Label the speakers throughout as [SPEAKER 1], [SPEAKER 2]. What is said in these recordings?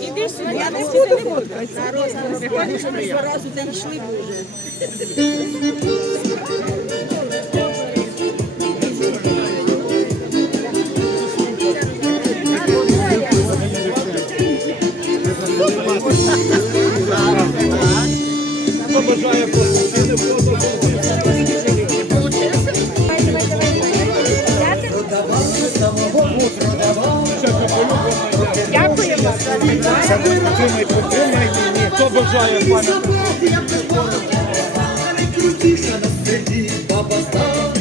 [SPEAKER 1] Іди сюди. Я не буду Разу та йшли вже.
[SPEAKER 2] Хто бажає Підтримай, підтримай. Хто бажає пам'ятати?
[SPEAKER 1] Так,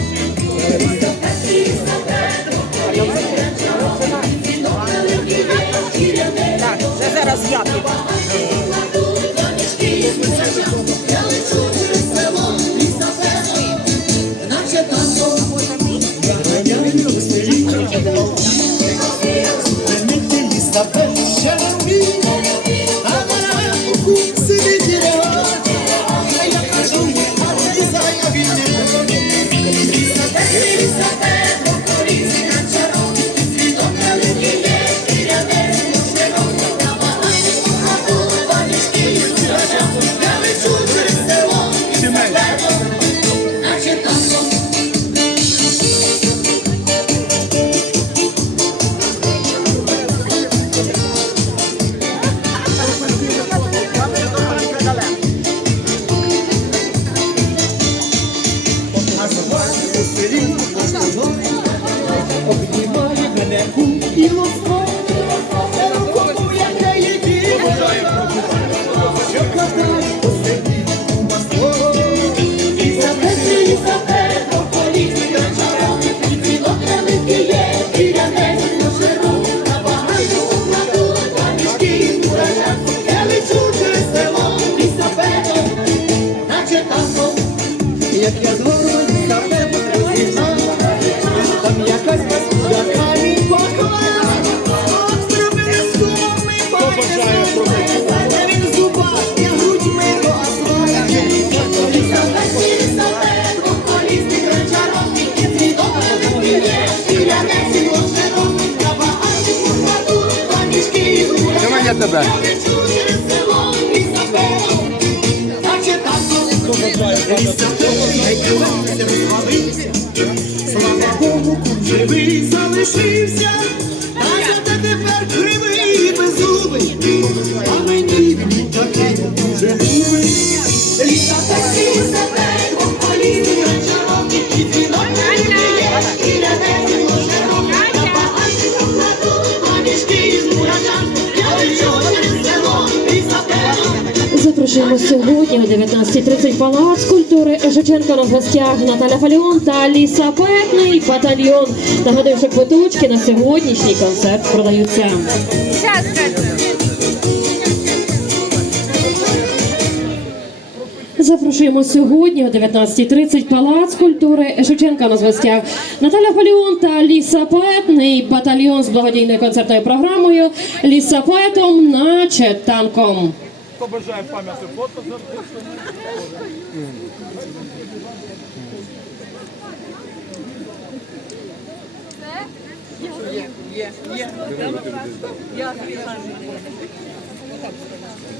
[SPEAKER 2] тебе.
[SPEAKER 3] Слава Богу, живий залишився, а я та тепер кривий і беззубий,
[SPEAKER 4] о 19.30 палац культури Шевченка на гостях Наталя Фаліон та Аліса Петний батальйон. Нагадую, що квиточки на сьогоднішній концерт продаються. Запрошуємо сьогодні о 19.30 палац культури Шевченка на гостях Наталя Фаліон та Аліса Петний батальйон з благодійною концертною програмою Ліса Петом наче танком.
[SPEAKER 2] Хто бажає пам'ятати фото?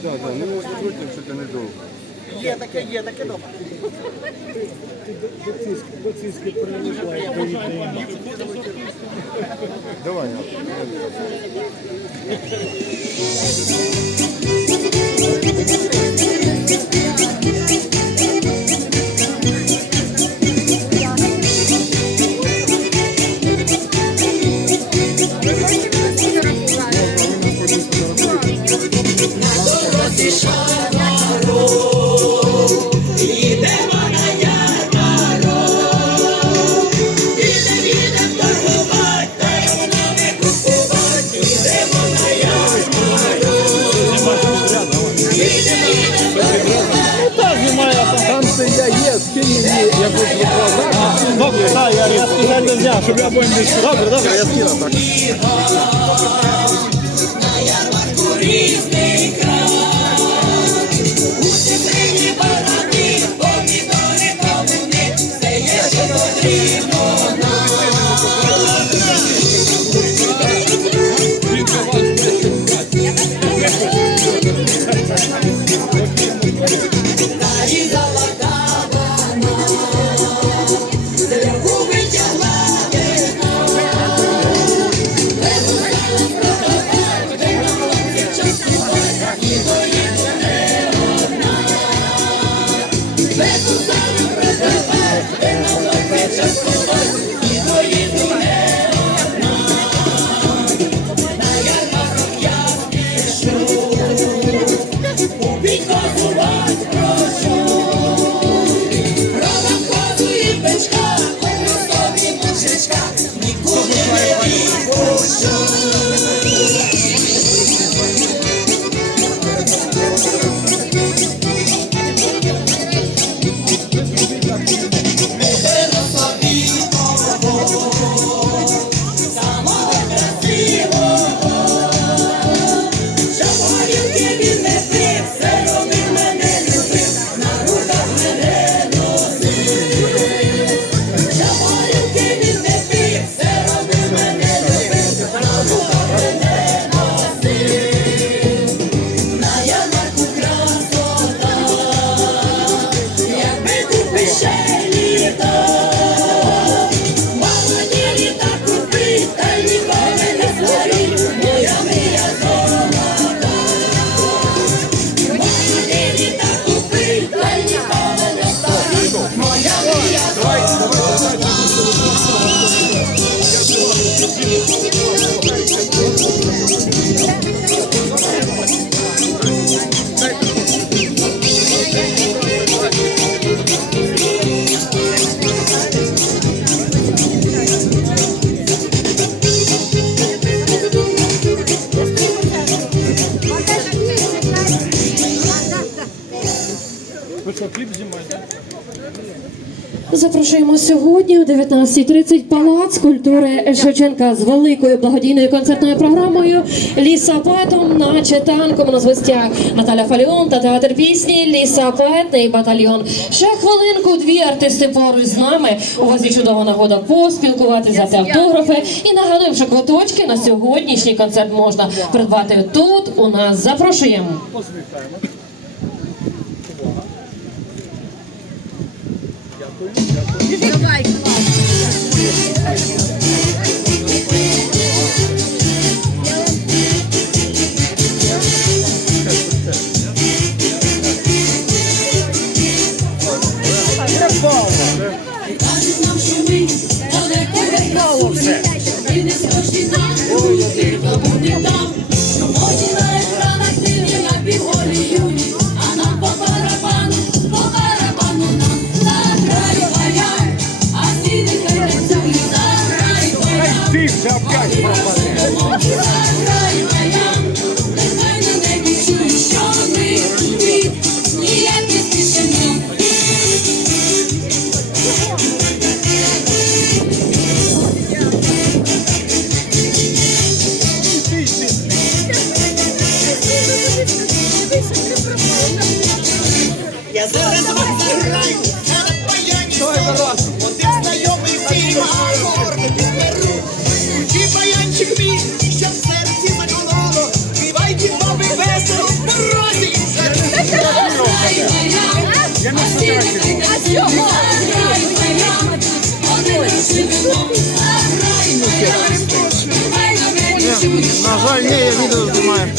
[SPEAKER 5] Так, так, ну крутим, що це недовго.
[SPEAKER 1] Є таке, є таке добре.
[SPEAKER 5] Давай.
[SPEAKER 2] Thank you. Щоб я був більше. Добре, добре, я скину так.
[SPEAKER 4] Запрошуємо сьогодні о 19.30 палац культури Шевченка з великою благодійною концертною програмою Ліса Поетом на читанком на звестях Наталя Фаліон та театр пісні Ліса Поетний батальйон. Ще хвилинку дві артисти поруч з нами. У вас є чудова нагода поспілкуватися, взяти автографи. І нагадую, що квиточки на сьогоднішній концерт можна придбати тут. У нас запрошуємо.
[SPEAKER 6] Росії, і не схожі на люди, там. Баян. Заграй На
[SPEAKER 5] жаль, ні, я відео знімаю.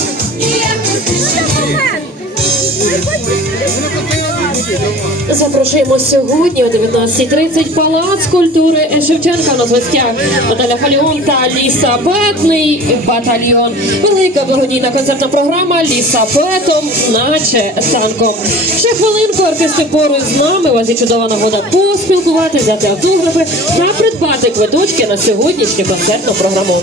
[SPEAKER 4] Запрошуємо сьогодні о 19.30 палац культури Шевченка на звестях Наталя Фаліон та Ліса Петний батальйон. Велика благодійна концертна програма Ліса Петом, наче танком. Ще хвилинку артисти поруч з нами. У вас є чудова нагода поспілкувати, взяти автографи та придбати квиточки на сьогоднішню концертну програму.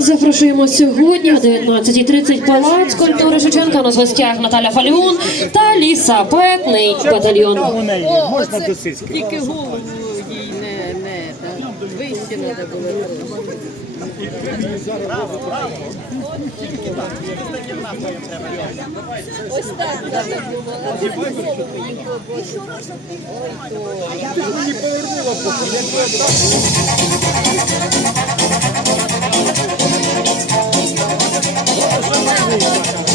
[SPEAKER 4] Запрошуємо сьогодні о 19.30 палац культури Шевченка на звестях Наталя Фаліон та Ліса Петний батальйон.
[SPEAKER 2] У можна до сиськи.
[SPEAKER 1] Тільки голову їй не, не та, вище треба було. Ось так треба було.
[SPEAKER 2] Thank you.